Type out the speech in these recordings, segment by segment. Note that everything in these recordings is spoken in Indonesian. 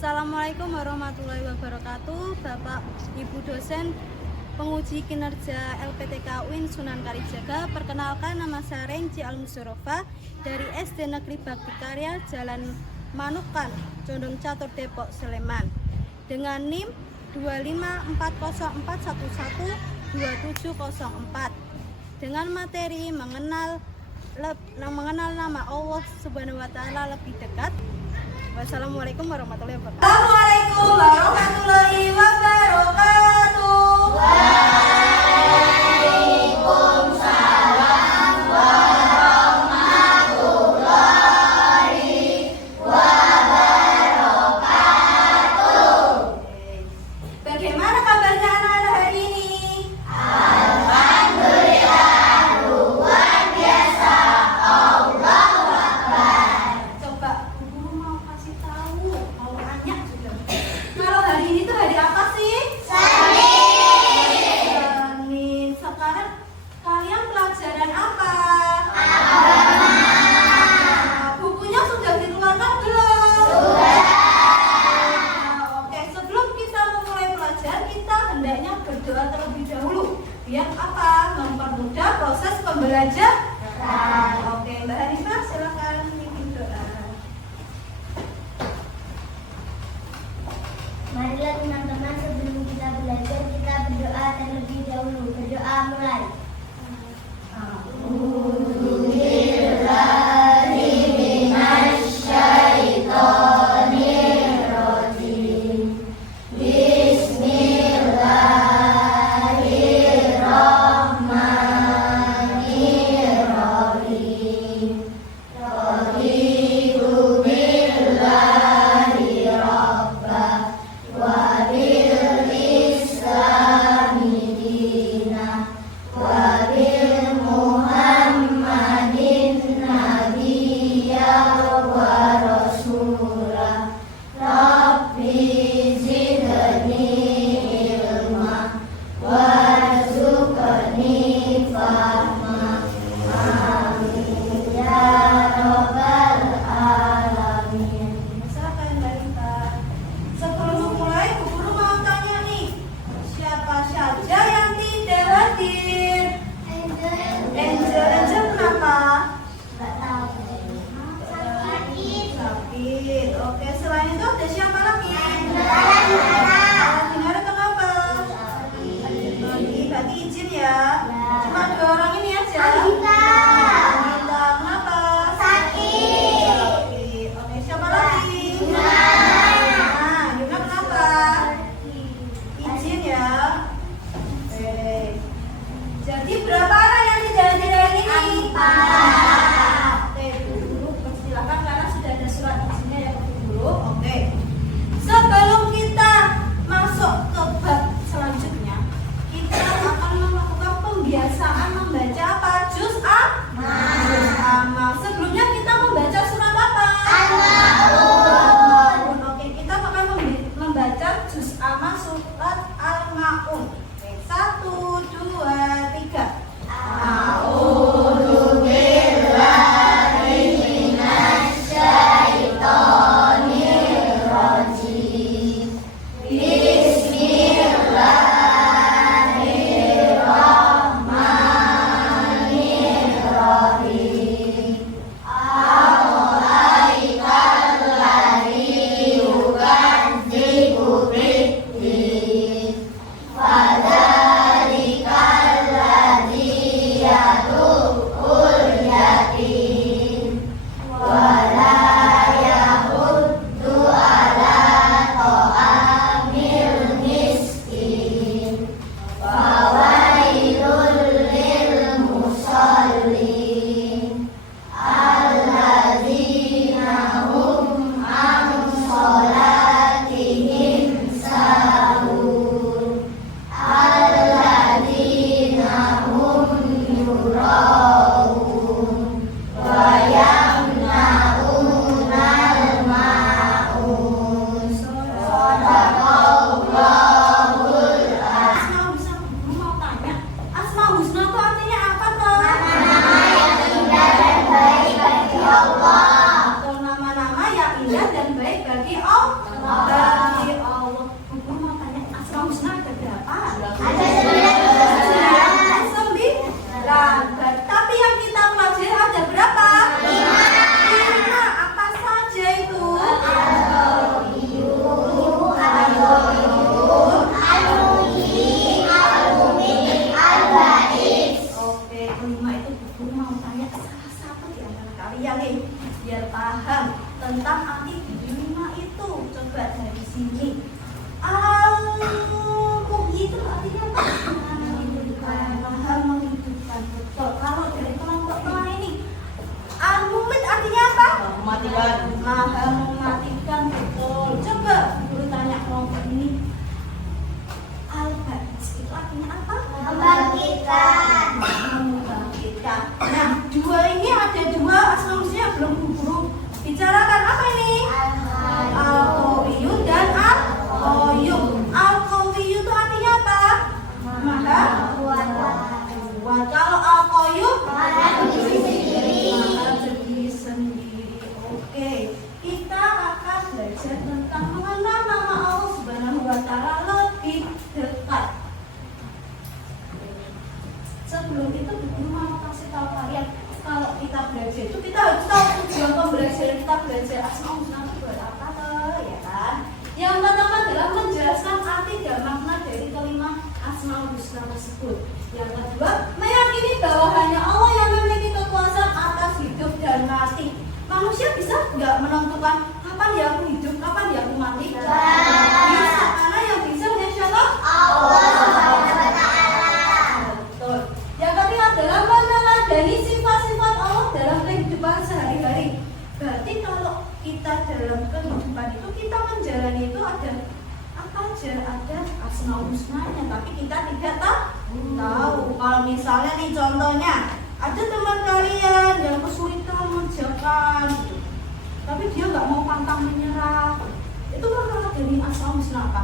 Assalamualaikum warahmatullahi wabarakatuh. Bapak Ibu dosen penguji kinerja LPTK UIN Sunan Kalijaga. Perkenalkan, nama saya Renci Al-Musyorofa dari SD Negeri Bakti Karya Jalan Manukan, Condong Catur, Depok, Sleman, dengan NIM 25404112704 dengan materi mengenal nama Allah Subhanahu wa Ta'ala lebih dekat. Wassalamualaikum warahmatullahi wabarakatuh. Assalamualaikum warahmatullahi wabarakatuh. Waalaikumsalam warahmatullahi wabarakatuh. Bagaimana kabarnya anak-anak hari ini? Alhamdulillah, luar biasa. Allahu Akbar. Coba guru mau kasih tahu, mau nanya juga. Kalau hari ini tuh hari apa sih? Senin. Sekarang kalian pelajaran apa? Bukunya sudah dikeluarkan belum? Sudah. Oke, sebelum kita memulai belajar, kita hendaknya berdoa terlebih dahulu. Biar apa? Mempermudah proses pembelajaran. Oke, Mbak Hanifah silakan bikin doa. Marilah teman-teman, sebelum kita belajar kita berdoa terlebih dahulu. Berdoa mulai. Silakan Mbak Hanifah. Sebelum memulai, Bu Guru mau tanya nih, siapa saja yang tidak hadir? Angel kenapa? Sakit. Oke, selain itu ada siapa lagi? Dinara kenapa? Berarti izin ya. Cuma 2 orang ini aja. Anita kenapa? Sakit. Oke, siapa lagi? Yuna kenapa? Izin ya. Oke. Jadi berapa orang yang tidak hadir hari ini? 4. Oke, Bu Guru persilakan karena sudah ada surat izinnya ya Bu Guru. Oke. Sebelum kita masuk ke bab selanjutnya, kita akan melakukan pembiasaan membaca apa? Juz amal. Sebelumnya kita membaca surat apa? Al-Maun. Oke, kita akan membaca juz amal surat Al-Maun. Oke, 1, 2, 3. Allah. tentang arti lima itu. Coba dari sini. Muhyi itu artinya apa? Maha menghidupkan. Betul. Kalau dari kelompok tengah ini, al-mumit artinya apa? Mematikan. Maha mematikan. Betul. Coba guru tanya kelompok ini. Al-ba'is itu artinya apa? Membangkitkan. Membangkitkan. Nah, dua ini ada dua asma husna belum guru bicarakan. Apa ini? Al-Qawiyyu dan Al-Qayyum. Al-Qawiyyu itu artinya apa? Maha kuat. Kalau Al-Qayyum Maha berdiri sendiri. Maha berdiri sendiri. Oke, kita akan belajar tentang mengenal nama Allah Subhanahu wa Ta'ala lebih dekat. Sebelum itu, Ibu mau kasih tahu kalian kalau kita belajar itu kita harus tahu tujuan pembelajaran kita belajar asma husna itu buat apa toh, ya kan? Yang pertama adalah menjelaskan arti dan makna dari kelima asma husna tersebut. Yang kedua, meyakini bahwa hanya Allah yang memiliki kekuasaan atas hidup dan mati. Manusia bisa nggak menentukan kapan dia aku hidup, kapan dia aku mati? Bisa, karena yang bisa hanya siapa? Betul. Yang ketiga adalah meneladani sifat-sifat Allah dalam kehidupan sehari-hari. Berarti kalau kita dalam kehidupan itu kita menjalani itu ada apa aja, ada asma husnanya, tapi kita tidak tahu. Kalau misalnya nih contohnya ada teman kalian yang kesulitan mengerjakan, tapi dia nggak mau pantang menyerah, itu kan dari asma husna apa?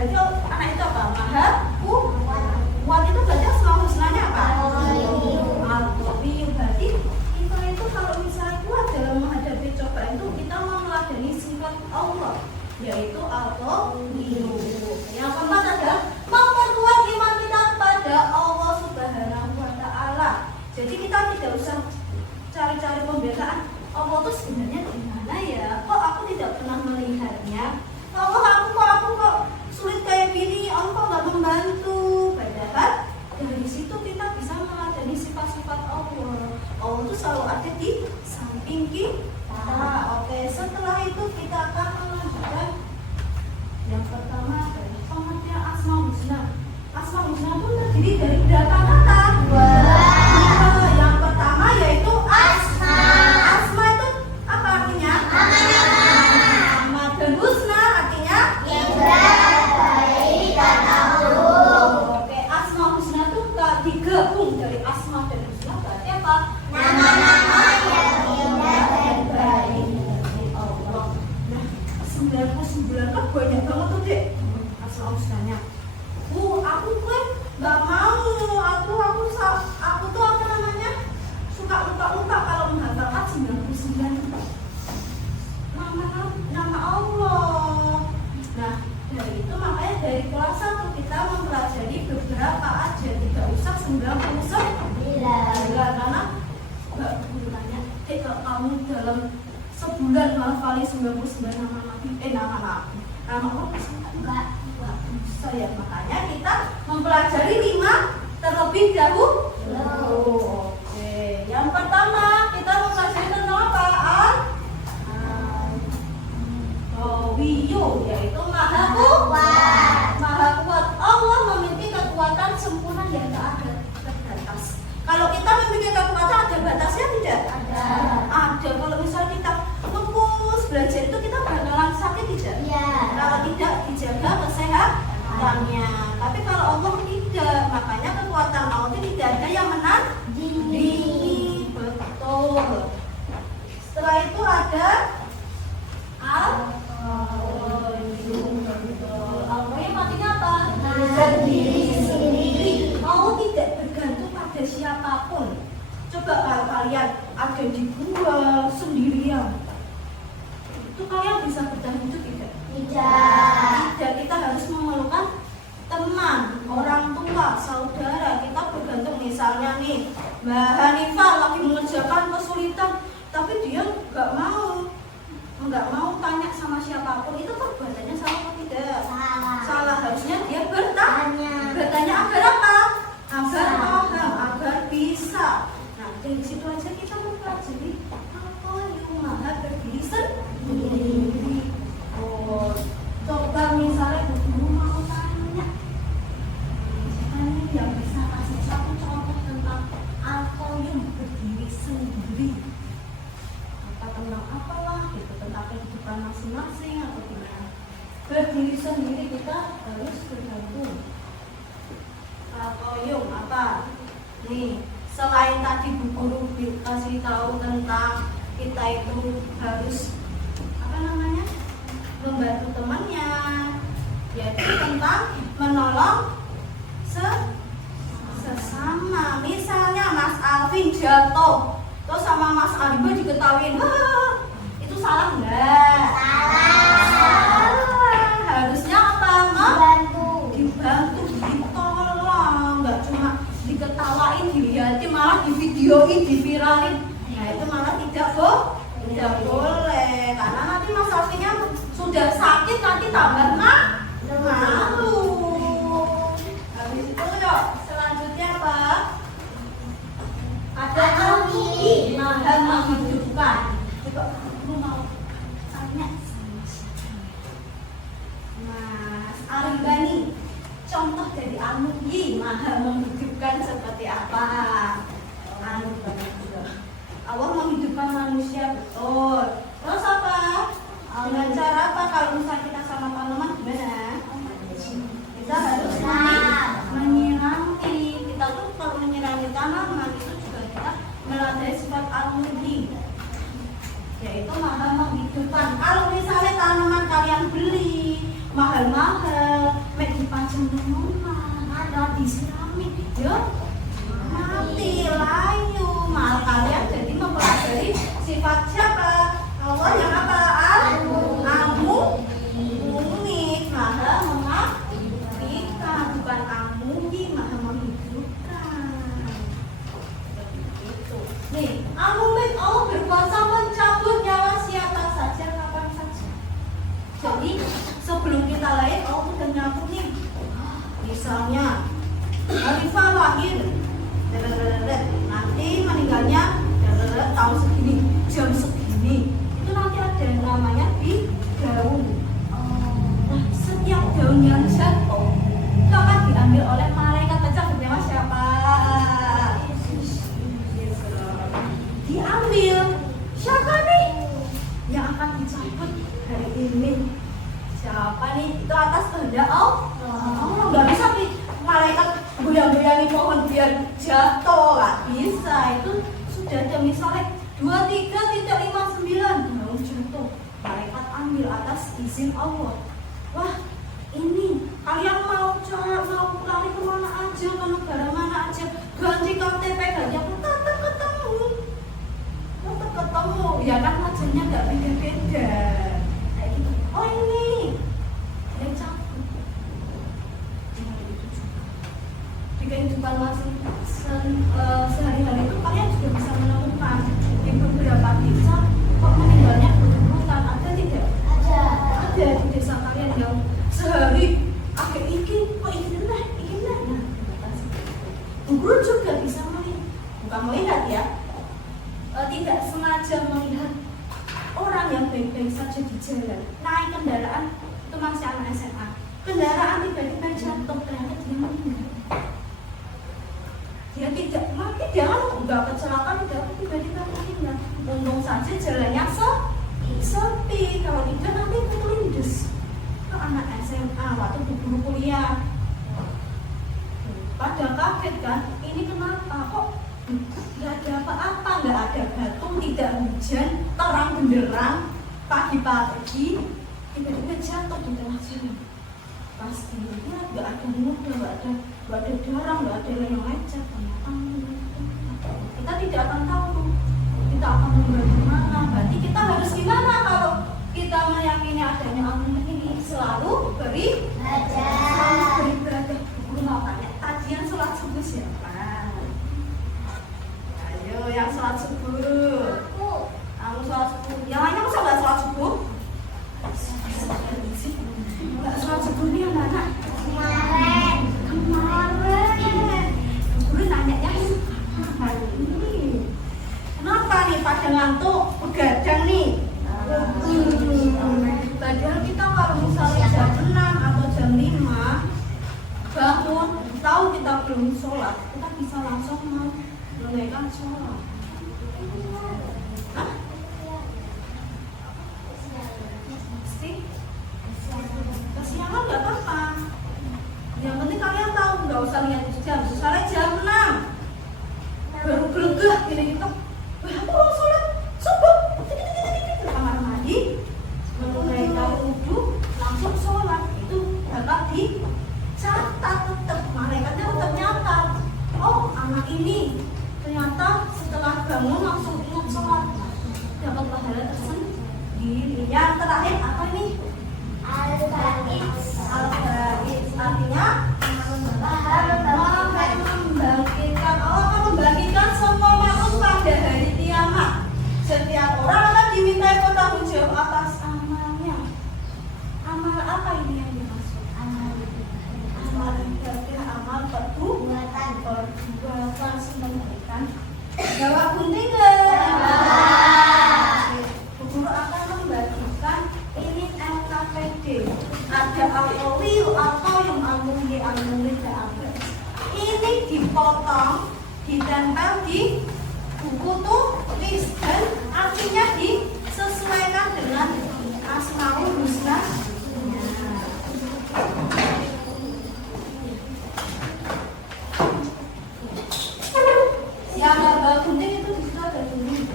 Jadi anak itu apa? Maha kuat itu berarti asma husnanya apa? Al-Qawiyyu. Berarti kita itu kalau misalnya kuat dalam menghadapi cobaan itu kita meneladani sifat Allah, yaitu Al-Qawiyyu. Yang keempat adalah memperkuat iman kita kepada Allah Subhanahu wa Ta'ala. Jadi kita tidak usah cari-cari pembelaan. Allah itu sebenarnya di mana ya? Kok aku tidak pernah melihatnya? Allah, aku kok sulit kayak gini, Allah kok nggak membantu. Padahal dari situ kita bisa meneladani sifat-sifat Allah. Allah itu selalu ada di samping kita. Oke, setelah itu kita akan melanjutkan yang pertama adalah pengertian asma husna. Asma husna itu terdiri dari berapa kata? Dua. Yang pertama yaitu asma. Asma itu apa artinya? Nama. Dan husna artinya Baik dan makhluk. Oke, asma husna itu digabung dari asma dan husna berarti apa? Nama-nama yang indah dan baik. Dari Allah. Nah, 99 kan banyak banget tuh dek asma husnanya. Aku kan nggak mau. Aku tuh apa namanya? Suka lupa kalau menghafalkan 99 nama Allah. Nah, dari itu makanya dari kelas 1 kita mempelajari beberapa aja, tidak usah 99. Karena Mbak Guru tanya, kalau kamu dalam sebulan menghafali 99 nama Allah bisa enggak bisa ya. Makanya kita mempelajari 5 terlebih dahulu. Oke, yang pertama kita mempelajari tentang apa? Al-Qawiyyu, yaitu maha kuat. Maha kuat. Allah memiliki kekuatan sempurna yang tak ada terbatas. Kalau kita memiliki kekuatan ada batasnya tidak? Ada. Kalau misalnya kita ngepush belajar itu kita bakalan sakit tidak? Kalau tidak dijaga kesehatannya. Tapi kalau Allah tidak, makanya kekuatan Allah itu tidak ada yang menandingi. Betul. Setelah itu ada Al-Qawiyyu. Al-Qawiyyu artinya apa? Sendiri. Allah tidak bergantung pada siapapun. Coba kalau kalian ada di gua sendirian, itu kalian bisa bertahan hidup tidak? Tidak. Kita harus memerlukan teman, orang tua, saudara. Kita bergantung, misalnya nih Mbak Hanifah lagi mengerjakan kesulitan, tapi dia nggak mau tanya sama siapapun, itu perbuatannya salah atau tidak? Salah. Harusnya dia bertanya agar apa? Agar paham, agar bisa. Nah, dari situ aja kita mempelajari Al-Qawiyyu, maha berdiri sendiri. Oh, coba misalnya guru mau tanya, misalnya yang bisa kasih satu contoh tentang alkoyum berdiri sendiri. Apa tentang apalah gitu, tentang kehidupan masing-masing atau gimana. Berdiri sendiri kita harus bergabung. Alkoyum apa? Nih, selain tadi Bu Guru kasih tahu tentang kita itu harus apa namanya, membantu temannya, yaitu tentang menolong sesama. Misalnya Mas Alvin jatuh, terus sama Mas Argo diketawain, wah itu salah nggak? Salah. Harusnya apa? Dibantu, ditolong, nggak cuma diketawain, dilihatin, malah divideoin, diviralin. Nah itu malah tidak boleh, karena nanti Mas Alvinnya sudah sakit, nanti tambah malu. Habis itu yuk, selanjutnya apa? Ada alumni maha menghidupkan. Coba kamu mau tanya sama siapa? Mas Aribani, contoh dari alumni maha menghidupkan seperti apa? Allah menghidupkan manusia, betul. Terus apa? Dengan cara apa? Kalau misalnya kita sama tanaman gimana? Kita harus menyirami. Kita tuh kalau menyirami tanaman itu juga kita melatih sifat alumni, yaitu maha menghidupkan. Kalau misalnya tanaman kalian beli mahal-mahal, mek dipajang rumah, ada disirami, ya mati layu. Malah kalian jadi mempelajari sifat siapa? Allah yang apa? Unik, maha menghidupkan, bukan amuni, maha menghidupkan. Begitu. Nih, amumin Allah berkuasa mencabut nyawa siapa saja, kapan saja. Jadi sebelum kita lahir Allah sudah nyabut nih. Misalnya Arifah lahir, nanti meninggalnya tahun segini, jam segini. Itu nanti ada yang namanya di daun. Nah, setiap daun yang jatuh itu akan diambil oleh malaikat kecil bernama siapa? Diambil. Siapa nih yang akan dicabut hari ini? Siapa nih? Itu atas kehendak Allah. Oh, nggak bisa nih malaikat goyang-goyangi pohon biar jatuh, nggak bisa. Itu sudah ada misalnya 23.59 daun jatuh, malaikat ambil atas izin Allah. Wah, ini kalian mau lari kemana aja, ke negara mana aja, ganti KTP, ganti apa, tetap ketemu. Ya kan wajahnya nggak beda-beda. Kayak gitu. Oh ini yang cabut. Di kehidupan sehari-hari itu kalian juga bisa menemukan di beberapa desa kok meninggalnya berurutan. Ada tidak? Ada di desa kalian yang sehari akeh iki kok iki nah. Guru juga bisa melihat, bukan melihat ya, tidak sengaja melihat orang yang baik-baik saja di jalan, naik kendaraan, itu masih anak SMA, kendaraan tiba-tiba jatuh, ternyata dia meninggal. Dia tidak mati, dia kan enggak kecelakaan, tiba-tiba meninggal. Untung saja jalannya sepi, kalau tidak nanti kelindes. Itu anak SMA waktu guru kuliah. Pada kaget kan, ini kenapa kok nggak ada apa-apa, nggak ada batu, tidak hujan, terang benderang, pagi-pagi tiba-tiba jatuh di tengah jalan. Pasti lihat nggak ada noda, nggak ada darah, nggak ada yang lecet. Kita tidak akan tahu tuh, kita akan meninggal di mana. Berarti kita harus gimana kalau kita meyakini adanya Allah ini? Selalu beribadah. Guru mau tanya, kajian sholat subuh siapa? Ayo yang sholat subuh. Kamu sholat subuh. Yang lainnya masa nggak sholat subuh? Nggak sholat subuh nih anak-anak. Kemarin. Guru nanya hari ini. Kenapa nih pada ngantuk? Begadang nih. tunaikan sholat. Hah? Mesti? Kesiangan nggak apa-apa. Yang penting kalian tahu, nggak usah lihat jam. Misalnya jam 6 baru gelegah gitu. Wah, aku mau sholat subuh. Ke kamar mandi, menunaikan wudhu, langsung sholat. Itu dapat dicatat, tetap malaikatnya tetap nyatat. Oh, anak ini ternyata setelah bangun langsung ingat sholat, dapat pahala tersendiri. Yang terakhir apa ini? Al-Ba'is. Al-Ba'is artinya membangkitkan. Allah akan membangkitkan semua makhluk pada hari kiamat. Setiap orang akan dimintai bertanggung jawab atas amalnya. Amal apa ini yang dimaksud? Amal ibadah, amal perbuatan memberikan. Jawab gunting Bu Guru akan membagikan ini LKPD. Ada al-qawiyu, al-qayyum, al-muhyi, al-mumit, al-abad. Ini dipotong, ditempel di buku tulis dan artinya disesuaikan dengan Asmaul Husna. Yang gambar gunting itu di situ ada gunting.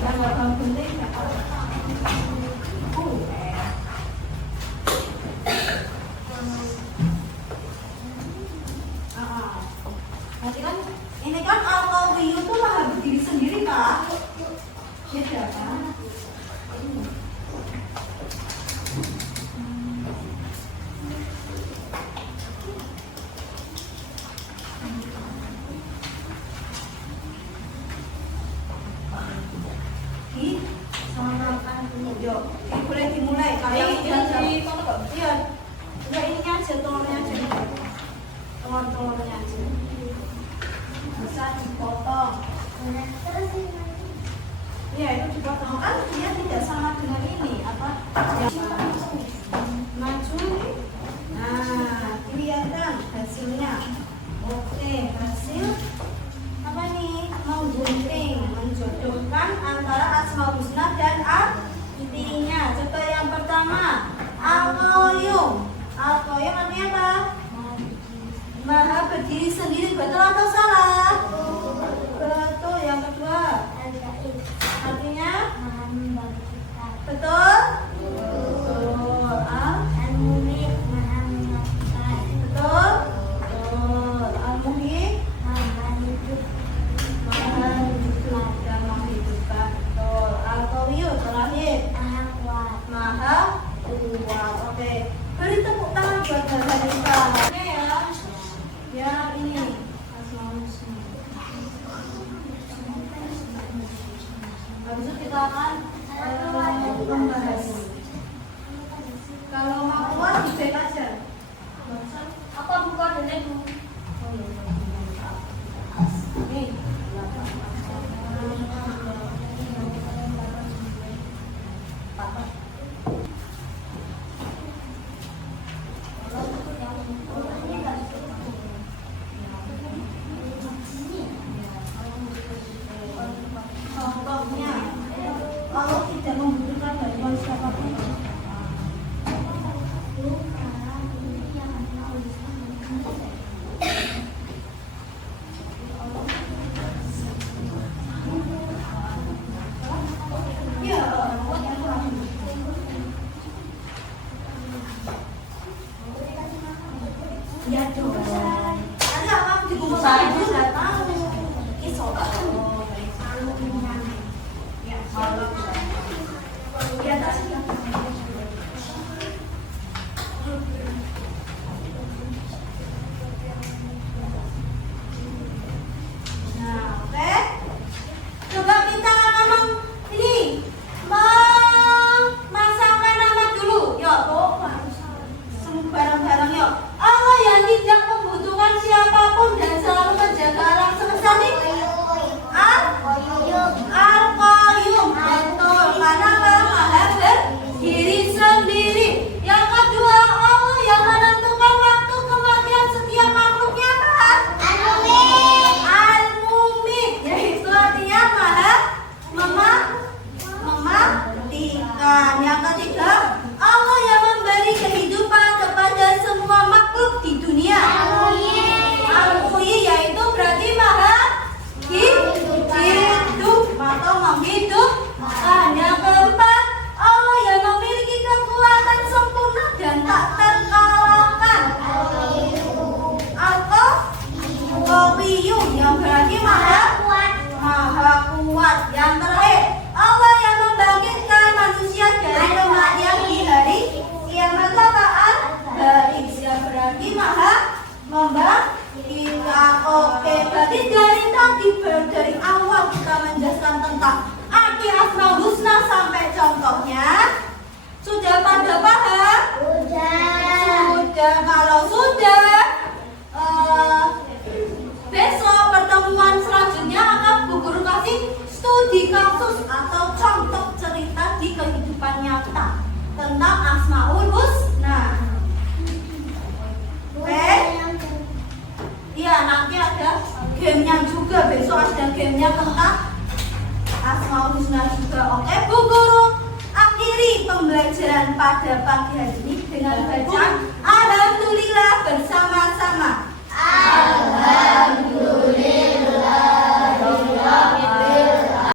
Yang gambar gunting ya. Nanti kan ini kan al-qawiyu itu maha berdiri sendiri Kak. Ya siapa? Yuk, boleh dimulai. Kalian di iya, udah ininya aja, telurnya aja. Telur-telurnya aja. Bisa dipotong. Iya, itu dipotong kan dia tidak sama dengan ini apa? Maju. Nah, kelihatan hasilnya. Oke, hasil apa nih? Menggunting, menjodohkan antara Asmaul Husna dan artinya. Coba yang pertama, al-qayyum. Al-qayyum artinya apa? Maha berdiri sendiri, betul atau salah? Betul. Yang kedua, artinya betul? Betul. Al-Mumit, Maha mematikan. Betul? Betul. Al-Muhyi, Maha hidup. Maha hidup dan menghidupkan. Betul. Al-Qawiyu terakhir, Maha kuat. Maha kuat. Oke. Beri tepuk tangan buat Hasanita. Ya ini Asmaul Husna. Habis itu kita akan membahas. Kalau mau keluar di back aja. Apa buka dulu? Nih. Contohnya, kalau tidak membutuhkan bantuan siapapun. Al-Qayyum yang berarti maha kuat. kuat. Yang terakhir, Allah yang membangkitkan manusia dari kematian di hari kiamat. Al-Ba'its yang berarti maha membangkitkan. Oke, berarti dari awal kita menjelaskan tentang arti Asmaul Husna sampai contohnya. Sudah pada paham? Sudah. Kalau sudah, besok pertemuan selanjutnya akan Bu Guru kasih studi kasus atau contoh cerita di kehidupan nyata tentang Asmaul Husna. Oke? Iya, nanti ada gamenya juga. Besok ada gamenya tentang Asmaul Husna juga. Oke, Bu Guru akhiri pembelajaran pada pagi hari ini dengan bacaan Alhamdulillah bersama